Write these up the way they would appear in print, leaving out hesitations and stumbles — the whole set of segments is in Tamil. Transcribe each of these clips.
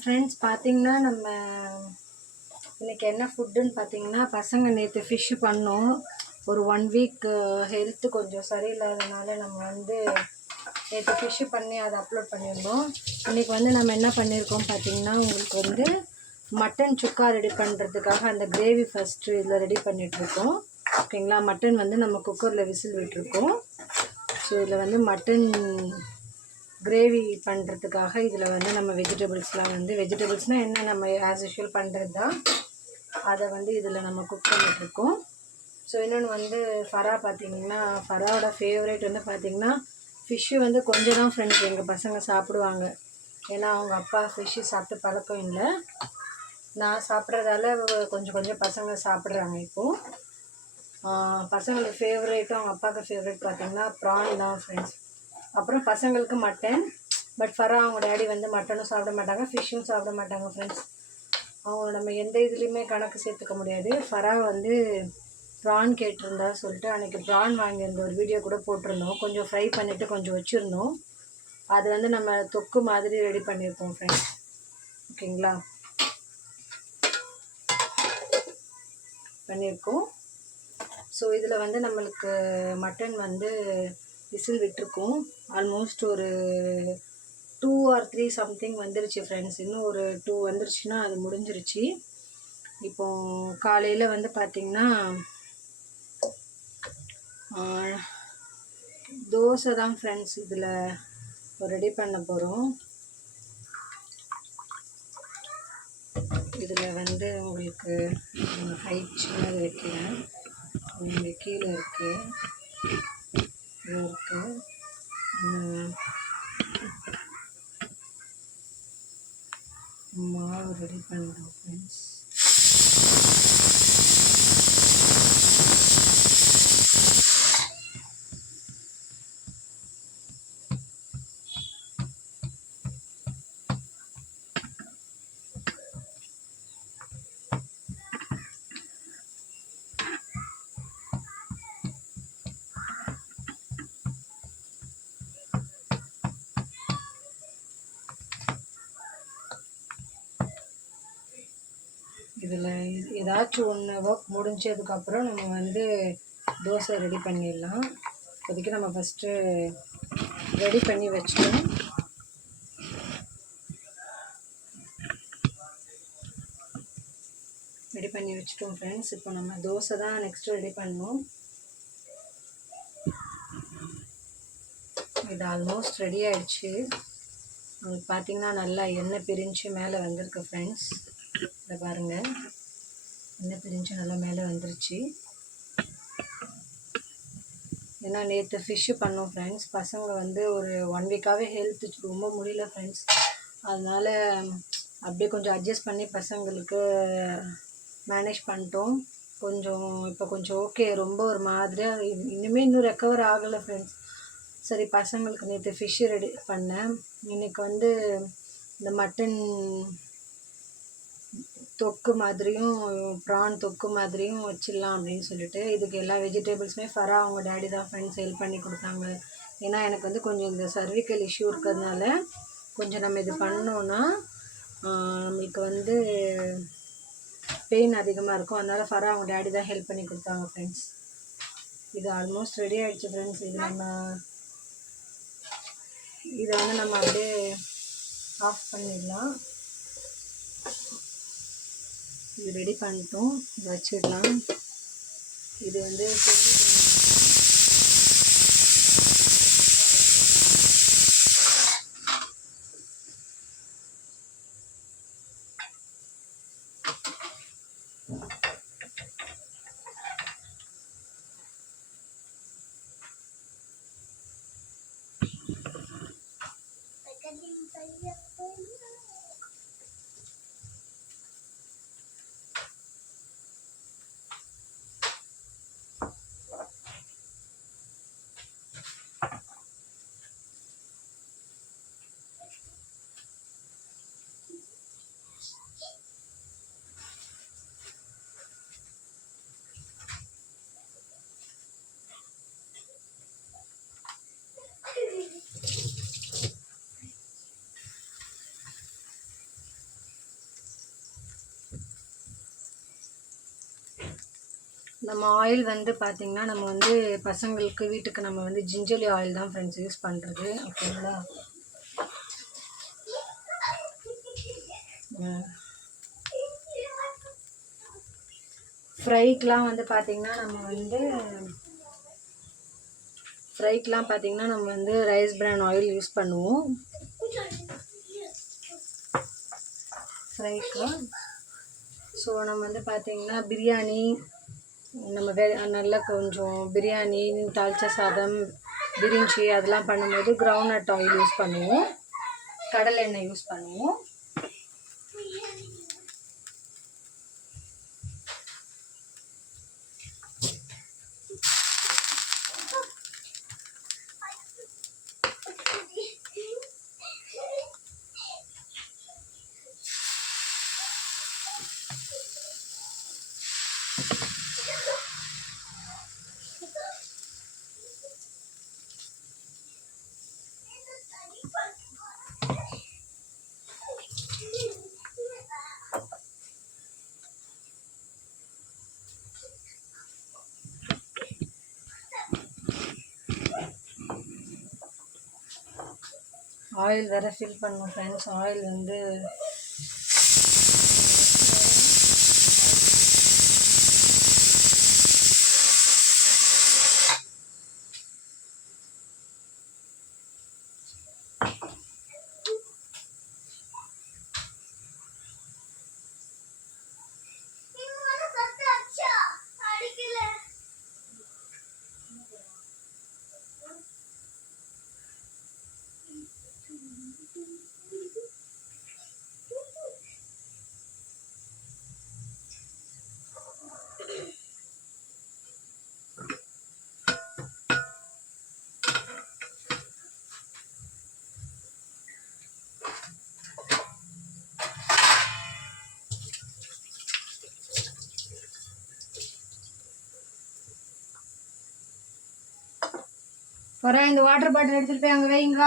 ஃப்ரெண்ட்ஸ் பார்த்தீங்கன்னா, நம்ம இன்றைக்கி என்ன ஃபுட்டுன்னு பார்த்தீங்கன்னா, பசங்க நேற்று ஃபிஷ்ஷு பண்ணோம். ஒரு 1 வீக் ஹெல்த்து கொஞ்சம் சரியில்லாதனால நம்ம வந்து நேற்று ஃபிஷ்ஷு பண்ணி அதை அப்லோட் பண்ணியிருந்தோம். இன்றைக்கி வந்து நம்ம என்ன பண்ணியிருக்கோம் பார்த்தீங்கன்னா, உங்களுக்கு வந்து மட்டன் சுக்கா ரெடி பண்ணுறதுக்காக அந்த கிரேவி ஃபஸ்ட்டு இதில் ரெடி பண்ணிகிட்ருக்கோம். ஓகேங்களா? மட்டன் வந்து நம்ம குக்கரில் விசில் விட்டுருக்கோம். ஸோ இதில் வந்து மட்டன் கிரேவி பண்ணுறதுக்காக இதில் வந்து நம்ம வெஜிடபிள்ஸ்லாம் வந்து வெஜிடபிள்ஸ்னால் என்ன நம்ம ஆஸ் யூஷுவல் பண்ணுறது தான், அதை வந்து இதில் நம்ம குக் பண்ணிகிட்ருக்கோம். ஸோ இன்னொன்று வந்து ஃபரா பார்த்திங்கன்னா, ஃபராவோட ஃபேவரேட் வந்து பார்த்திங்கன்னா ஃபிஷ்ஷு வந்து கொஞ்சம் தான் ஃப்ரெண்ட்ஸ் எங்கள் பசங்க சாப்பிடுவாங்க. ஏன்னா அவங்க அப்பா ஃபிஷ்ஷு சாப்பிட்டு பழக்கம் இல்லை. நான் சாப்பிட்றதால கொஞ்சம் கொஞ்சம் பசங்க சாப்பிட்றாங்க இப்போது. பசங்களுக்கு ஃபேவரேட்டும் அவங்க அப்பாவுக்கு ஃபேவரேட் பார்த்திங்கன்னா ப்ரான் தான் ஃப்ரெண்ட்ஸ். அப்புறம் பசங்களுக்கு மட்டன். பட் ஃபரா அவங்க டேடி வந்து மட்டனும் சாப்பிட மாட்டாங்க, ஃபிஷ்ஷும் சாப்பிட மாட்டாங்க ஃப்ரெண்ட்ஸ். அவங்க நம்ம எந்த இதுலேயுமே கணக்கு சேர்த்துக்க முடியாது. ஃபரா வந்து ப்ரான் கேட்டிருந்தா சொல்லிட்டு அன்றைக்கி ப்ரான் வாங்கியிருந்த ஒரு வீடியோ கூட போட்டிருந்தோம். கொஞ்சம் ஃப்ரை பண்ணிவிட்டு கொஞ்சம் வச்சுருந்தோம். அது வந்து நம்ம தொக்கு மாதிரி ரெடி பண்ணியிருக்கோம் ஃப்ரெண்ட்ஸ். ஓகேங்களா? பண்ணியிருக்கோம். ஸோ இதில் வந்து நம்மளுக்கு மட்டன் வந்து விசில் விட்டுருக்கோம். ஆல்மோஸ்ட் ஒரு 2 or 3 சம்திங் வந்துருச்சு ஃப்ரெண்ட்ஸ். இன்னும் ஒரு 2 வந்துருச்சுன்னா அது முடிஞ்சிருச்சு. இப்போது காலையில் வந்து பார்த்திங்கன்னா தோசை தான் ஃப்ரெண்ட்ஸ் இதில் ரெடி பண்ண போகிறோம். இதில் வந்து உங்களுக்கு ஹைட் சின்னது வைக்கிறேன். இங்கே கீழே இருக்குது, இது இருக்குது. மாவு ரெடி பண்ணுறோம் ஃப்ரெண்ட்ஸ். இதில் ஏதாச்சும் ஒன்று ஒர்க் முடிஞ்சதுக்கப்புறம் நம்ம வந்து தோசை ரெடி பண்ணிடலாம். இப்போதைக்கு நம்ம ஃபஸ்ட்டு ரெடி பண்ணி வச்சிட்டோம். ஃப்ரெண்ட்ஸ். இப்போ நம்ம தோசை தான் நெக்ஸ்ட்டு ரெடி பண்ணோம். இது ஆல்மோஸ்ட் ரெடி ஆகிடுச்சு. உங்களுக்கு பார்த்திங்கன்னா நல்லா எண்ணெய் பிரிஞ்சு மேலே வந்திருக்கு ஃப்ரெண்ட்ஸ். இதை பாருங்கள், எண்ணெய் பிரிஞ்சு நல்லா மேலே வந்துருச்சு. ஏன்னா நேற்று ஃபிஷ்ஷு பண்ணோம் ஃப்ரெண்ட்ஸ். பசங்க வந்து ஒரு 1 வீக்காகவே ஹெல்த்து ரொம்ப முடியல ஃப்ரெண்ட்ஸ். அதனால் அப்படியே கொஞ்சம் அட்ஜஸ்ட் பண்ணி பசங்களுக்கு மேனேஜ் பண்ணிட்டோம். இப்போ கொஞ்சம் ஓகே, ரொம்ப ஒரு மாதிரியாக இன்னும் ரெக்கவர் ஆகலை ஃப்ரெண்ட்ஸ். சரி, பசங்களுக்கு நேற்று ஃபிஷ்ஷு ரெடி பண்ணேன். இன்றைக்கி வந்து இந்த மட்டன் தொக்கு மாதிரியும் ப்ரான் தொக்கு மாதிரியும் வச்சிடலாம் அப்படின்னு சொல்லிட்டு இதுக்கு எல்லா வெஜிடபிள்ஸுமே ஃபரா அவங்க டேடி தான் ஃப்ரெண்ட்ஸ் ஹெல்ப் பண்ணி கொடுத்தாங்க. ஏன்னா எனக்கு வந்து கொஞ்சம் இந்த சர்விக்கல் இஷ்யூ இருக்கிறதுனால கொஞ்சம் நம்ம இது பண்ணோன்னா நம்மளுக்கு வந்து பெயின் அதிகமாக இருக்கும். அதனால் ஃபரா அவங்க டேடி தான் ஹெல்ப் பண்ணி கொடுத்தாங்க ஃப்ரெண்ட்ஸ். இது ஆல்மோஸ்ட் ரெடி ஆகிடுச்சு ஃப்ரெண்ட்ஸ். இதை வந்து நம்ம அப்படியே ஆஃப் பண்ணிடலாம். இது ரெடி பண்ணிட்டோம், இதை வச்சிடலாம். இது வந்து நம்ம ஆயில் வந்து பார்த்திங்கன்னா நம்ம வந்து பசங்களுக்கு வீட்டுக்கு நம்ம வந்து ஜிஞ்சலி ஆயில் தான் ஃப்ரெண்ட்ஸ் யூஸ் பண்ணுறது. ஓகேங்களா? ஃப்ரைக்கெலாம் வந்து பார்த்திங்கன்னா நம்ம வந்து ரைஸ் பிரான் ஆயில் யூஸ் பண்ணுவோம் ஃப்ரைக்கு. ஸோ நம்ம வந்து பார்த்திங்கன்னா பிரியாணி நம்ம நல்லா கொஞ்சம் பிரியாணி, தால்ச்சா சாதம், பிரிஞ்சி அதெல்லாம் பண்ணும்போது கிரவுண்ட்நட் ஆயில் யூஸ் பண்ணுவோம், கடலை எண்ணெய் யூஸ் பண்ணுவோம். ஆயில் வேறு ஃபில் பண்ணுவோம் ஃப்ரெண்ட்ஸ். ஆயில் வந்து வரேன். இந்த வாட்டர் பாட்டில் எடுத்துகிட்டு போய் அங்கே வைங்க.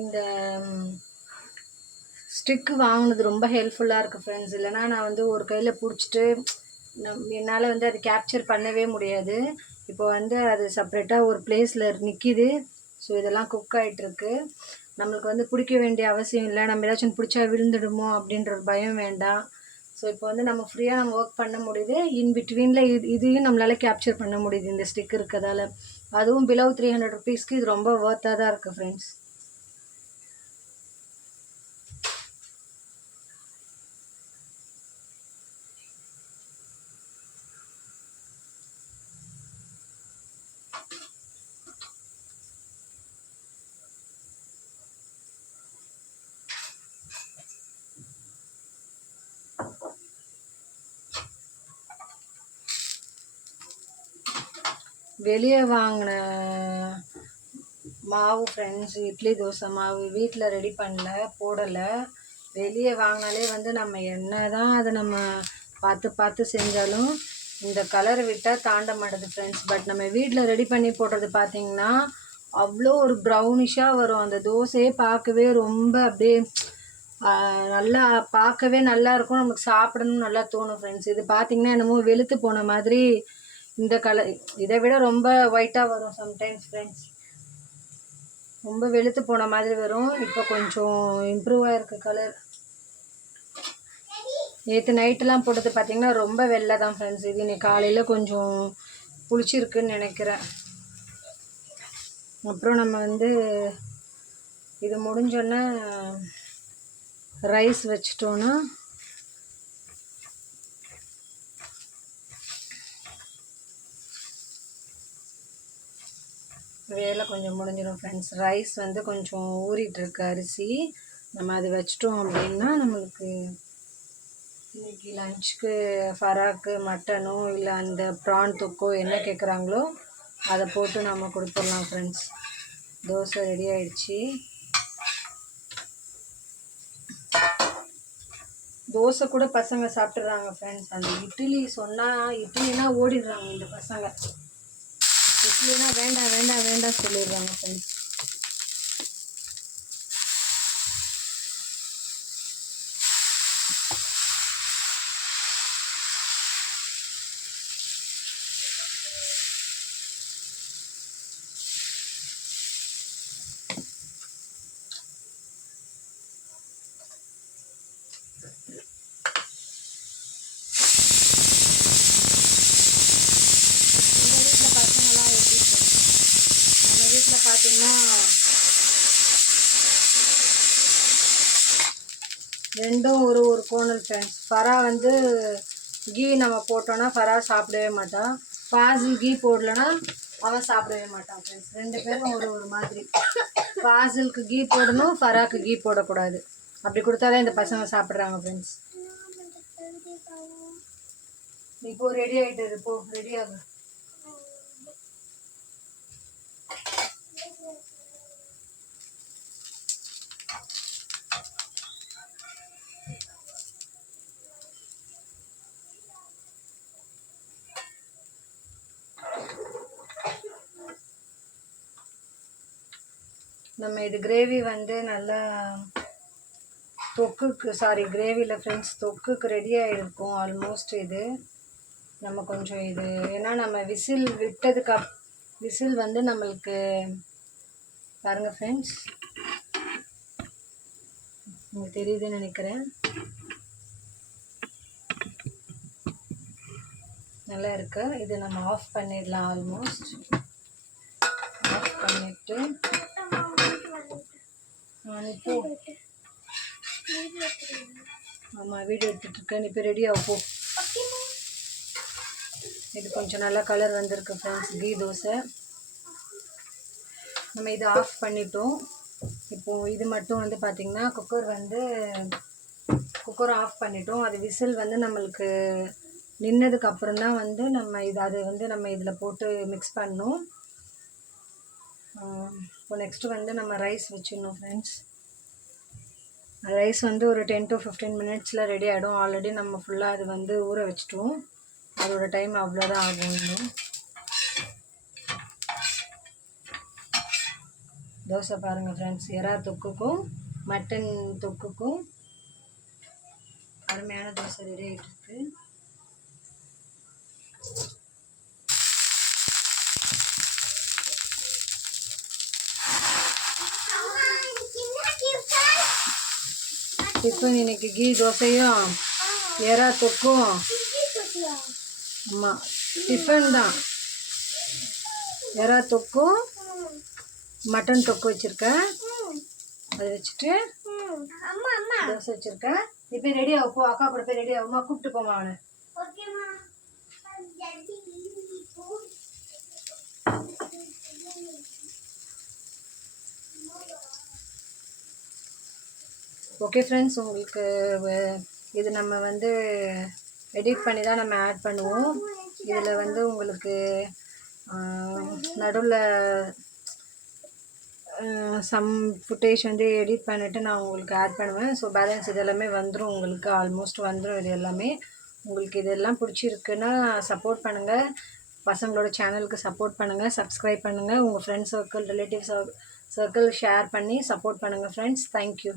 இந்த ஸ்டிக்கு வாங்கினது ரொம்ப ஹெல்ப்ஃபுல்லாக இருக்குது ஃப்ரெண்ட்ஸ். இல்லைனா நான் வந்து ஒரு கையில் பிடிச்சிட்டு என்னால் வந்து அது கேப்சர் பண்ணவே முடியாது. இப்போ வந்து அது செப்ரேட்டாக ஒரு பிளேஸில் நிற்கிது. ஸோ இதெல்லாம் குக் ஆகிட்டுருக்கு. நம்மளுக்கு வந்து பிடிக்க வேண்டிய அவசியம் இல்லை. நம்ம ஏதாச்சும் பிடிச்சா விழுந்துடுமோ அப்படின்ற ஒரு பயம் வேண்டாம். ஸோ இப்போ வந்து நம்ம ஃப்ரீயாக நம்ம ஒர்க் பண்ண முடியுது. இன் பிட்வீனில் இதையும் நம்மளால் கேப்சர் பண்ண முடியுது இந்த ஸ்டிக் இருக்கிறதால. அதுவும் பிலோ 300 ருபீஸ்க்கு இது ரொம்ப ஒர்த்தாக தான் இருக்குது ஃப்ரெண்ட்ஸ். வெளியே வாங்கின மாவு ஃப்ரெண்ட்ஸ், இட்லி தோசை மாவு வீட்டில் ரெடி பண்ணல, போடலை. வெளியே வாங்கினாலே வந்து நம்ம என்ன தான் அதை நம்ம பார்த்து செஞ்சாலும் இந்த கலரை விட்டால் தாண்ட மாட்டேது ஃப்ரெண்ட்ஸ். பட் நம்ம வீட்டில் ரெடி பண்ணி போடுறது பார்த்திங்கன்னா அவ்வளோ ஒரு ப்ரௌனிஷாக வரும். அந்த தோசையே பார்க்கவே ரொம்ப அப்படியே நல்லா பார்க்கவே நல்லாயிருக்கும். நமக்கு சாப்பிடணும் நல்லா தோணும் ஃப்ரெண்ட்ஸ். இது பார்த்திங்கன்னா என்னமோ வெளுத்து போன மாதிரி இந்த கலர் இதை விட ரொம்ப ஒயிட்டாக வரும் சம்டைம்ஸ் ஃப்ரெண்ட்ஸ். ரொம்ப வெளுத்து போன மாதிரி வரும். இப்போ கொஞ்சம் இம்ப்ரூவ் ஆகிருக்கு கலர். நேற்று நைட்டெலாம் போட்டது பார்த்திங்கன்னா ரொம்ப வெள்ளை தான் ஃப்ரெண்ட்ஸ். இது இன்னைக்கு காலையில் கொஞ்சம் புளிச்சிருக்குன்னு நினைக்கிறேன். அப்புறம் நம்ம வந்து இது முடிஞ்சோன்னே ரைஸ் வச்சிட்டோன்னா வேலை கொஞ்சம் முடிஞ்சிடும் ஃப்ரெண்ட்ஸ். ரைஸ் வந்து கொஞ்சம் ஊறிட்டுருக்கு அரிசி. நம்ம அது வச்சிட்டோம் அப்படின்னா நம்மளுக்கு இன்றைக்கி லஞ்சுக்கு ஃபராக்கு மட்டனோ இல்லை அந்த ப்ரான் தொக்கோ என்ன கேட்குறாங்களோ அதை போட்டு நம்ம கொடுத்துடலாம் ஃப்ரெண்ட்ஸ். தோசை ரெடி ஆகிடுச்சி. தோசை கூட பசங்க சாப்பிட்றாங்க ஃப்ரெண்ட்ஸ். அந்த இட்லி சொன்னால் இட்லினா ஓடிடுறாங்க இந்த பசங்க. இட்லினா வேண்டாம் வேண்டாம் வேண்டாம் சொல்லிடுறாங்க ஃப்ரெண்ட்ஸ். பார்த்தீங்கன்னா ரெண்டும் ஒரு ஒரு கோணல் ஃப்ரெண்ட்ஸ். ஃபரா வந்து கீ நம்ம போட்டோன்னா ஃபரா சாப்பிடவே மாட்டான். ஃபாசில் கீ போடலன்னா அவன் சாப்பிடவே மாட்டான் ஃப்ரெண்ட்ஸ். ரெண்டு பேரும் ஒரு ஒரு மாதிரி. ஃபாசிலுக்கு கீ போடணும், ஃபராக்கு கீ போடக்கூடாது. அப்படி கொடுத்தாலே இந்த பசங்க சாப்பிட்றாங்க ஃப்ரெண்ட்ஸ். இப்போ ரெடி ஆகிட்டு இரு, போ ரெடி ஆகு. நம்ம இது கிரேவி வந்து நல்லா தொக்குக்கு, சாரி கிரேவியில் ஃப்ரெண்ட்ஸ், தொக்குக்கு ரெடி ஆகிருக்கும் ஆல்மோஸ்ட். இது நம்ம கொஞ்சம் இது ஏன்னா நம்ம விசில் விட்டதுக்கு விசில் வந்து நம்மளுக்கு பாருங்கள் ஃப்ரெண்ட்ஸ், உங்களுக்கு தெரியுதுன்னு நினைக்கிறேன். நல்லா இருக்கு. இது நம்ம ஆஃப் பண்ணிடலாம். ஆல்மோஸ்ட் ஆஃப் பண்ணிவிட்டு இப்போ ஆமாம் வீடியோ எடுத்துகிட்ருக்கேன். இப்போ ரெடி ஆகும். இது கொஞ்சம் நல்லா கலர் வந்திருக்கு ஃப்ரெண்ட்ஸ். கீ தோசை நம்ம இதை ஆஃப் பண்ணிட்டோம். இப்போது இது மட்டும் வந்து பார்த்திங்கன்னா குக்கர் ஆஃப் பண்ணிட்டோம். அது விசில் வந்து நம்மளுக்கு நின்னதுக்கு அப்புறம் தான் வந்து நம்ம அது வந்து நம்ம இதில் போட்டு மிக்ஸ் பண்ணணும். இப்போ நெக்ஸ்ட்டு வந்து நம்ம ரைஸ் வச்சிடணும் ஃப்ரெண்ட்ஸ். ரைஸ் வந்து ஒரு 10 to 15 minutes ரெடி ஆகிடும். ஆல்ரெடி நம்ம ஃபுல்லாக அது வந்து ஊற வச்சிட்டோம். அதோட டைம் அவ்வளோதான் ஆகும். இன்னும் தோசை பாருங்கள் ஃப்ரெண்ட்ஸ், எறா தொக்குக்கும் மட்டன் தொக்குக்கும் அருமையான தோசை ரெடி ஆகிட்டுருக்கு. டிஃபன் இன்னைக்கு கீ தோசையும் எறா தொக்கும். ஆமாம் டிஃபன் தான். எறா தொக்கும் மட்டன் தொக்கு வச்சுருக்கேன். அதை வச்சுட்டு தோசை வச்சுருக்கேன். இப்போ ரெடி ஆகும். போ அக்கா கூட போய் ரெடி ஆகுமா, கூப்பிட்டு போமா அவனை. ஓகே ஃப்ரெண்ட்ஸ், உங்களுக்கு இது நம்ம வந்து எடிட் பண்ணி தான் நம்ம ஆட் பண்ணுவோம். இதில் வந்து உங்களுக்கு நடுவில் சம் ஃபுட்டேஜ் வந்து எடிட் பண்ணிவிட்டு நான் உங்களுக்கு ஆட் பண்ணுவேன். ஸோ பேலன்ஸ் இது எல்லாமே வந்துடும், உங்களுக்கு ஆல்மோஸ்ட் வந்துடும். இது எல்லாமே உங்களுக்கு இதெல்லாம் பிடிச்சிருக்குன்னா சப்போர்ட் பண்ணுங்கள். பசங்களோட சேனலுக்கு சப்போர்ட் பண்ணுங்கள், சப்ஸ்கிரைப் பண்ணுங்கள். உங்கள் friends circle, relative circle share பண்ணி சப்போர்ட் பண்ணுங்கள் ஃப்ரெண்ட்ஸ். தேங்க்யூ.